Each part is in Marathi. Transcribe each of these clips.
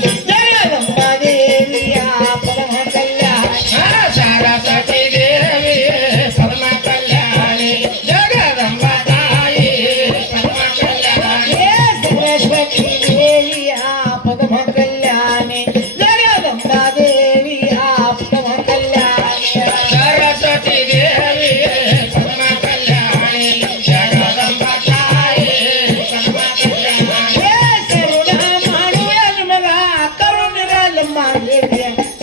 जगदंबा देवी परम कल्याणी सरस्वती देवी परम कल्याणी जगदंबा ताई परम कल्याणी सरस्वती देवी परम कल्याणी जगदंबा देवी परम कल्याणी सरस्वती देवी परम कल्याणी जगदंबा ताई परम कल्याणी करुणा माणूस मला करुण मागे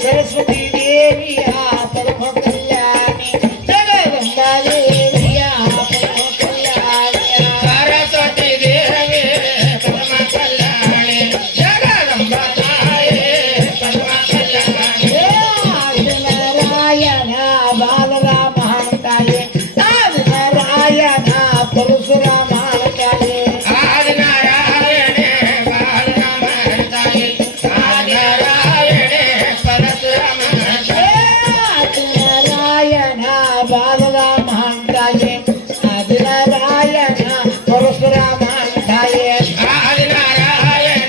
सरस्वती देवी परम कल्याणी जगदंबा देवी परम कल्याणी सरस्वती देवी परम कल्याणी जगदंबा ताई परम कल्याणी नारायण बालराम म्हणताये आज नारायण परशुराम म्हणताये आज नारायण बालराम हरताये आज नारायण परशुराम हरताये आज नारायण बालराम म्हणताये आज नारायण परशुराम म्हणताये आज नारायण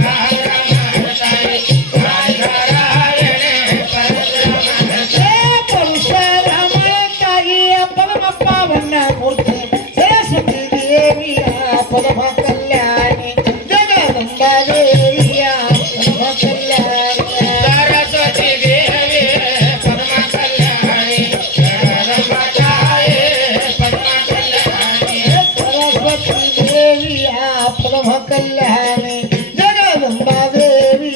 बालराम हरताये आज नारायण परशुराम हरताये परशुराम म्हणताये परम पावन मूर्ती सरस्वती देवी परम कल्याणी जगदंबा देवी परम कल्याणी सरस्वती देवी परम कल्याणी जगदंबा ताई परम कल्याणी सरस्वती देवी परम कल्याणी जगदंबा देवी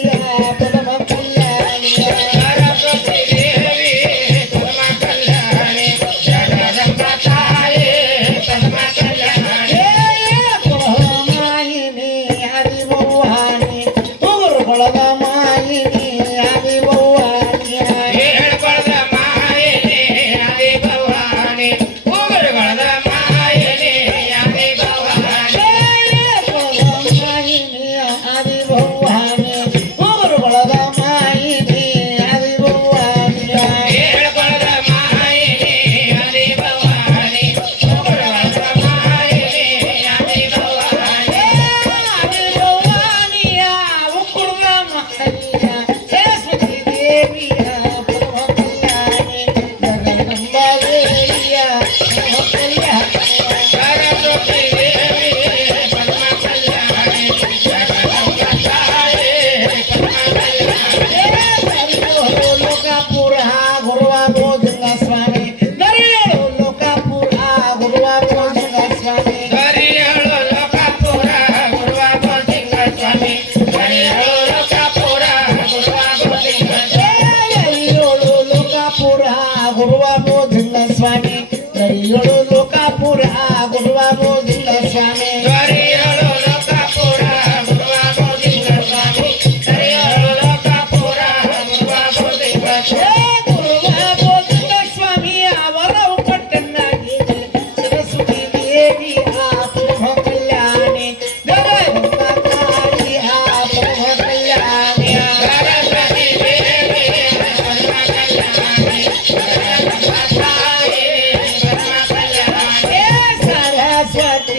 परम कल्याणी सरस्वती देवी परम कल्याणी जगदंबा ताई परम कल्याणी माहिनी आदि भवानी उग्रबळद माहिनी आदि भवानी हेळबळद मायेने आदि भवानी उघडबळद मायेने आदि भवानी माहिनी आदि भवानी उग्रबळद माहिनी आदि भवानी हेळबळद मायेने आदि भवानी उघडबळद मायेने आदि भवानी सरस्वती देवी परम कल्याणी जगदंबा देवी परम कल्याणी सरस्वती देवी परम कल्याणी जगदंबा ताई परम कल्याणी लोकापूर गुरुवा गोविंद स्वामी दर्याळू लोकापूर गुरुवा गोविंद स्वामी हरिहळ लोकापुरा गुरुवा गोसिंग स्वामी हरिहळ लोकापुरा गुरुवा गोसिंग दर्याळू लोकापूर गुरुवा गोविंद स्वामी दर्याळू लोकापूर गुरुवा गोविंद स्वामी हरिहळ लोकापुरा गुरुवा गोसिंग स्वामी हरिहळ लोकापुरा गुरुवा गोसिंग स्वामी गुरुवा गोविंद स्वामी आवरव पट्टनागी सरस्वती देवी परम कल्याणी जगदंबा ताई परम कल्याणी सरस्वती देवी परम कल्याणी जगदंबा ताई परम कल्याणी सरस्वती